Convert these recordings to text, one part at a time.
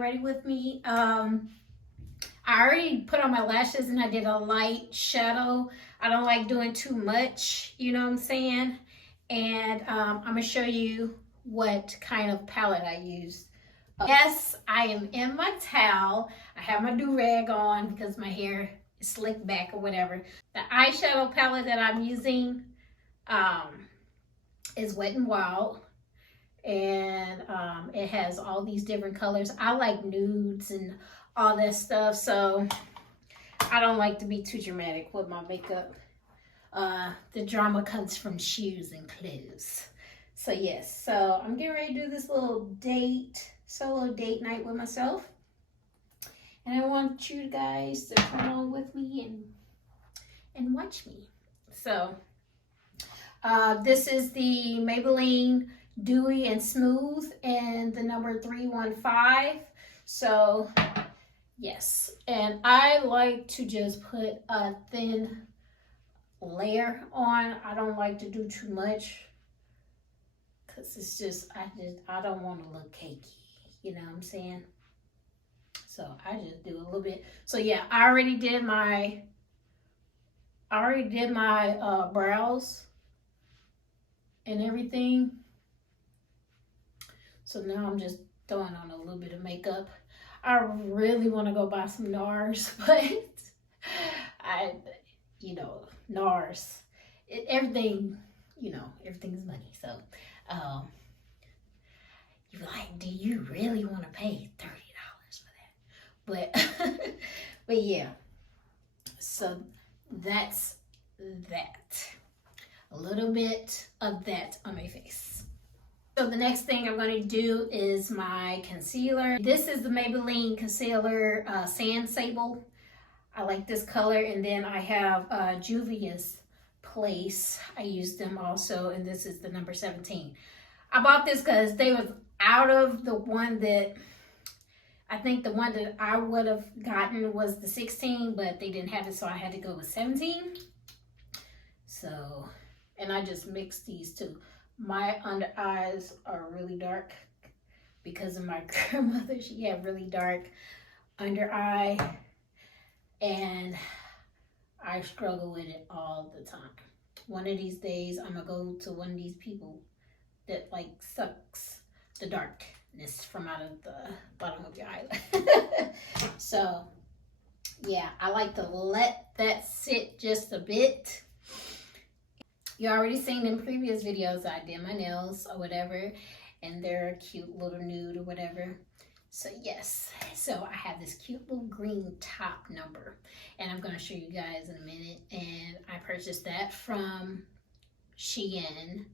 ready with me. I already put on my lashes and I did a light shadow. I don't like doing too much, you know what I'm saying? And I'm gonna show you what kind of palette I used. Yes, I am in my towel. I have my do-rag on because my hair is slicked back or whatever. The eyeshadow palette that I'm using is Wet n Wild. And it has all these different colors. I like nudes and all that stuff, so I don't like to be too dramatic with my makeup. The drama comes from shoes and clothes. So yes, so I'm getting ready to do this little solo date night with myself. And I want you guys to come on with me and watch me. So this is the Maybelline Dewy and Smooth and the number 315. So yes, and I like to just put a thin layer on. I don't like to do too much because it's just I don't want to look cakey, you know what I'm saying? So I just do a little bit. So yeah, I already did my brows and everything. So now I'm just throwing on a little bit of makeup. I really want to go buy some NARS, but NARS, everything, everything's money. So, you're like, do you really want to pay $30 for that? But yeah, so that's that. A little bit of that on my face. So the next thing I'm going to do is my concealer. This is the Maybelline Concealer Sand Sable. I like this color. And then I have Juvia's Place. I use them also. And this is the number 17. I bought this because they was out of the one that, I think the one that I would have gotten was the 16, but they didn't have it. So I had to go with 17. So, and I just mixed these two. My under eyes are really dark because of my grandmother. She had really dark under eye and I struggle with it all the time. One of these days I'm gonna go to one of these people that like sucks the darkness from out of the bottom of your eyelid. So yeah, I like to let that sit just a bit. You already seen in previous videos I did my nails or whatever, and they're a cute little nude or whatever. So yes, so I have this cute little green top number, and I'm going to show you guys in a minute. And I purchased that from Shein,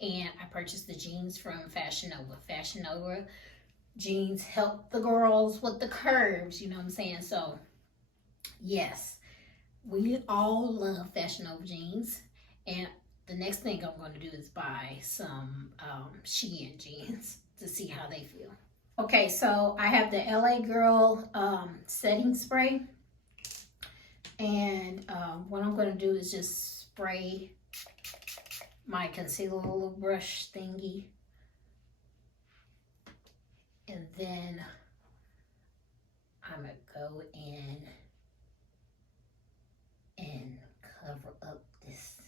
and I purchased the jeans from Fashion Nova. Fashion Nova jeans help the girls with the curves, you know what I'm saying? So yes, we all love Fashion Nova jeans, and the next thing I'm going to do is buy some Shein jeans to see how they feel. Okay, so I have the LA Girl setting spray. And what I'm going to do is just spray my concealer little brush thingy. And then I'm going to go in and cover up this.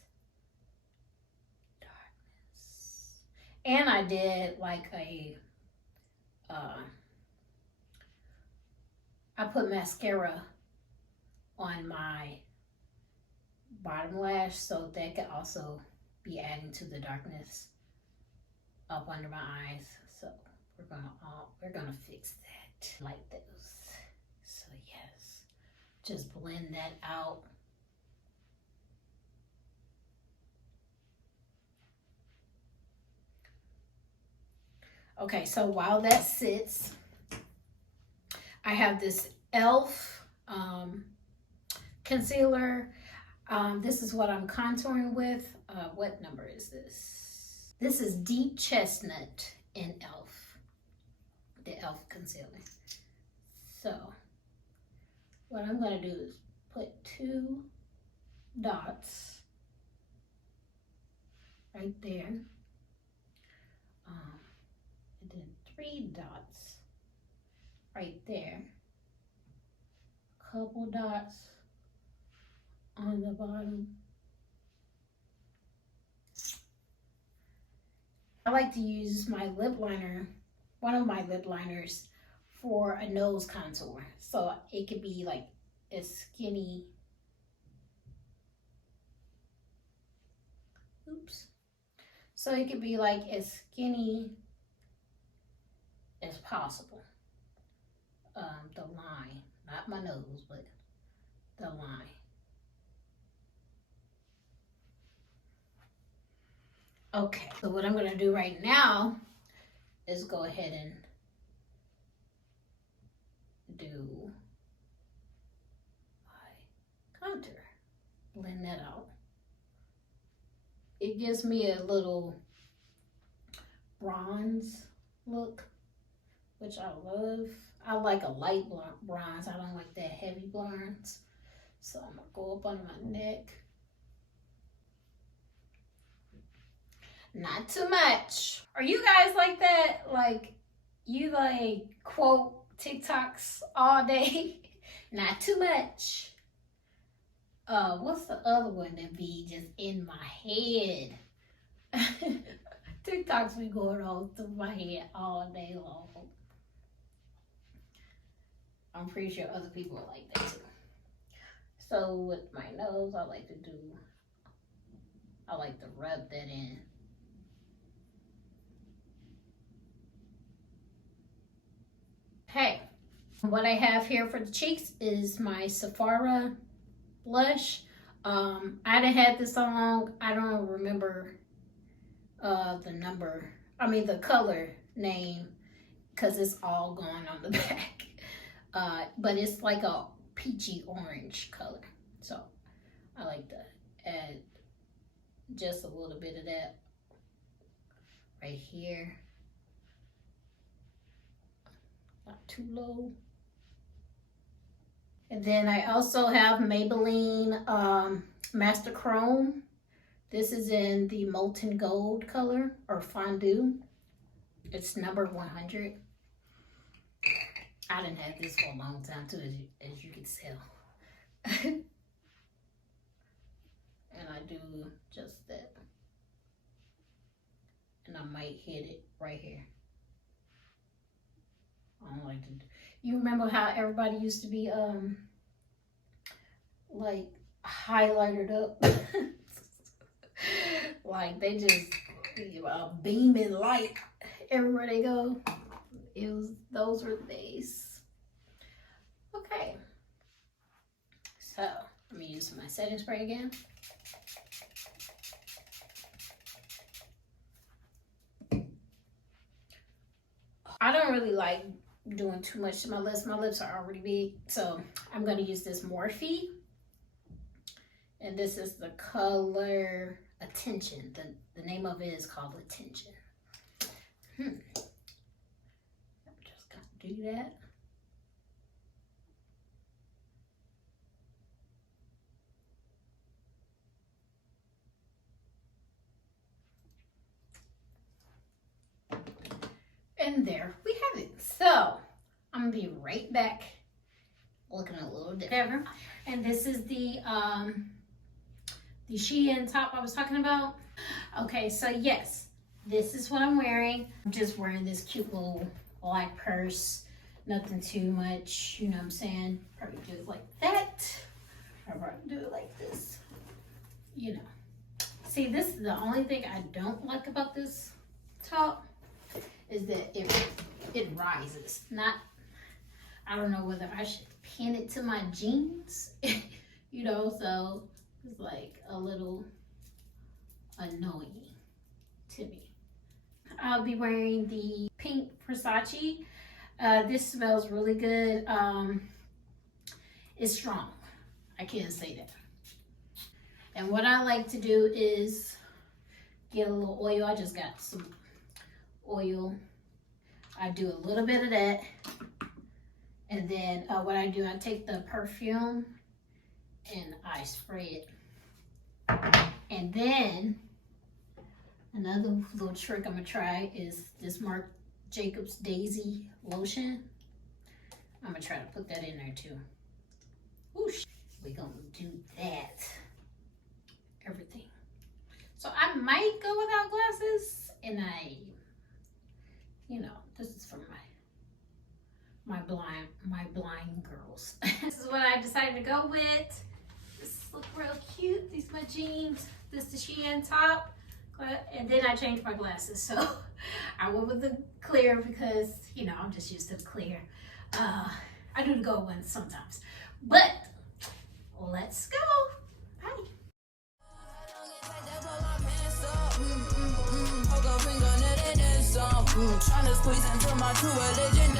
And I did like I put mascara on my bottom lash, so that could also be adding to the darkness up under my eyes. So we're gonna fix that like those. So yes, just blend that out. Okay, so while that sits, I have this e.l.f. Concealer. This is what I'm contouring with. What number is this? This is Deep Chestnut in e.l.f. The e.l.f. concealer. So what I'm going to do is put 2 dots right there. And then 3 dots right there. Couple dots on the bottom. I like to use my lip liner, one of my lip liners, for a nose contour. So it could be like as skinny. Oops. So it could be like as skinny as possible. The line, not my nose, but the line. Okay, so what I'm gonna do right now is go ahead and do my contour. Blend that out. It gives me a little bronze look, which I love. I like a light bronze. I don't like that heavy bronze. So I'm gonna go up on my neck. Not too much. Are you guys like that? Like, you like quote TikToks all day? Not too much. What's the other one that be just in my head? TikToks be going on through my head all day long. I'm pretty sure other people are like that too. So with my nose, I like to rub that in. Okay, what I have here for the cheeks is my Sephora blush. I done had this on, I don't remember the color name, because it's all gone on the back. But it's like a peachy orange color. So I like to add just a little bit of that right here. Not too low. And then I also have Maybelline Master Chrome. This is in the Molten Gold color, or Fondue. It's number 100. I didn't have this for a long time too, as you can tell. And I do just that. And I might hit it right here. I don't like to do. You remember how everybody used to be like highlighted up? Like they just beaming light everywhere they go. Those were the days. Okay. So let me use my setting spray again. I don't really like doing too much to my lips. My lips are already big. So I'm going to use this Morphe. And this is the color Attention. The name of it is called Attention. I'm just going to do that. And there we have it. So I'm gonna be right back, looking a little different. And this is the Shein top I was talking about. Okay, so yes, this is what I'm wearing. I'm just wearing this cute little black purse. Nothing too much, you know what I'm saying? Probably do it like that. Or probably do it like this. You know. See, this is the only thing I don't like about this top, is that it rises. I don't know whether I should pin it to my jeans, you know, so it's like a little annoying to me. I'll be wearing the pink Versace. This smells really good. It's strong. I can't say that. And what I like to do is get a little oil. I just got some oil. I do a little bit of that, and then what I do, I take the perfume and I spray it. And then another little trick I'm gonna try is this Marc Jacobs Daisy lotion. I'm gonna try to put that in there too. Whoosh. We're gonna do that. Everything. So I might go without glasses, and this is for my blind girls. This is what I decided to go with. This look real cute. These my jeans. This the Shein top. And then I changed my glasses. So I went with the clear because, I'm just used to the clear. I do the gold ones sometimes. But let's go. Bye. Trying to squeeze into my true religion,